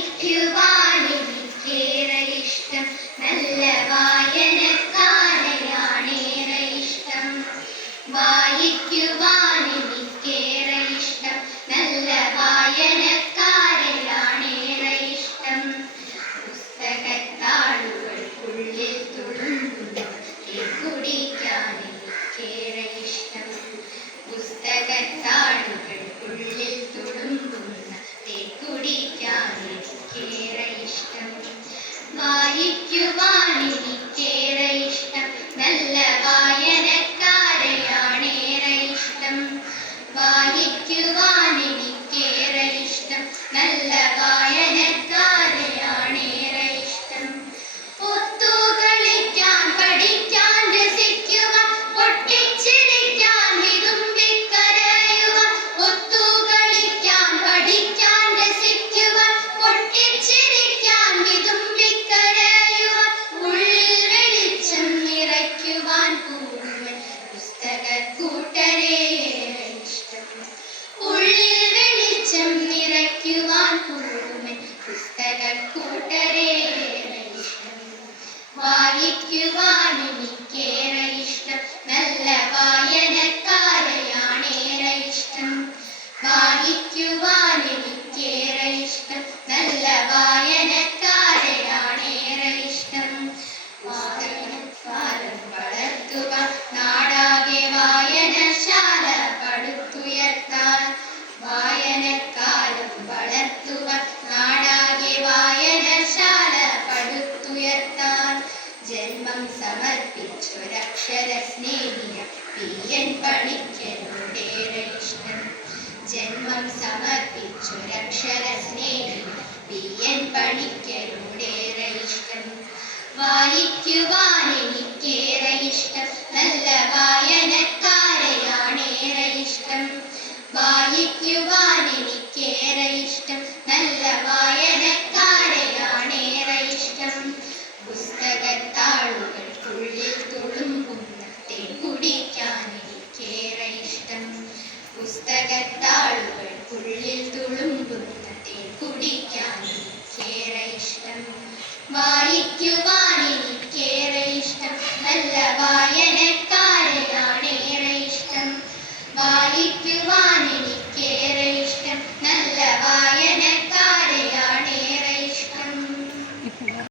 വായിക്കുവാൻ എനിക്കേറെ ഇഷ്ടം നല്ല വായനക്കാരെയാണേറെ ഇഷ്ടം വായിക്കുവാൻ എനിക്കേറെ ഇഷ്ടം നല്ല വായനക്കാരെയാണേറെ ഇഷ്ടം പുസ്തകത്താളുകൾക്കുള്ളിൽ തുളുമ്പുന്ന കുടിക്കാൻ എനിക്കേറെ ഇഷ്ടം പുസ്തകത്താളുകൾക്കുള്ളിൽ തുളുമ്പുന്ന കുടിക്കാൻ എനിക്കേറെ ഇഷ്ടം വായിക്കുവാൻ എനിക്കേറെ ഇഷ്ടം നല്ല വായനക്കാരെയാണേറെ ഇഷ്ടം വായിക്കുവാൻ എനിക്കേറെ ഇഷ്ടം നല്ല വായനക്കാരെയാണേറെ ഇഷ്ടം ഒത്തുകളിക്കാൻ പഠിക്കാൻ രസിക്കുവാൻ പൊട്ടിച്ചിരിക്കാൻ വിതുമ്പിക്കരയുവാൻ ഒത്തുകളിക്കാൻ പഠിക്കാൻ രസിക്കുവാൻ പൊട്ടിച്ചിരിക്കാൻ വിതുമ്പിക്കരയുവാൻ ഉള്ളിൽ വെളിച്ചം നിറയ്ക്കുവാൻ കൂടുമൻ പുസ്തകക്കൂട്ടരേറെ ഇഷ്ടം ഉള്ളിൽ വെളിച്ചം നിറയ്ക്കുവാൻ കൂടുമൻ പുസ്തകക്കൂട്ടരേറെ ഇഷ്ടം വായിക്കുവാൻ എനിക്കേറെ ഇഷ്ടം നല്ല വായനക്കാരെയാണേറെ ഇഷ്ടം വായിക്കുവാൻ എനിക്കേറെ ഇഷ്ടം നല്ല വായനക്കാരെയാണേറെ ഇഷ്ടം വായനക്കാലം വളർത്തുവാൻ നാടാകെ വായനശാല പടുത്തുയർത്താൻ വായനക്കാലം വളർത്തുവാൻ നാടാകെ വായനശാല പടുത്തുയർത്താൻ ജന്മം സമർപ്പിച്ചൊരക്ഷര സ്നേഹിയ പി.എൻ. പണിക്കരോടേറെ ഇഷ്ടം ജന്മം സമർപ്പിച്ചൊരക്ഷര സ്നേഹിയ പി.എൻ. പണിക്കരോടേറെ ഇഷ്ടം വായിക്കുവാൻ എനിക്കേറെ ഇഷ്ടം നല്ല വായനക്കാരെയാണേറെ ഇഷ്ടം വായിക്കുവാൻ എനിക്കേറെ ഇഷ്ടം നല്ല വായനക്കാരെയാണേറെ ഇഷ്ടം പുസ്തകത്താളുകൾക്കുള്ളിൽ തുളുമ്പുന്ന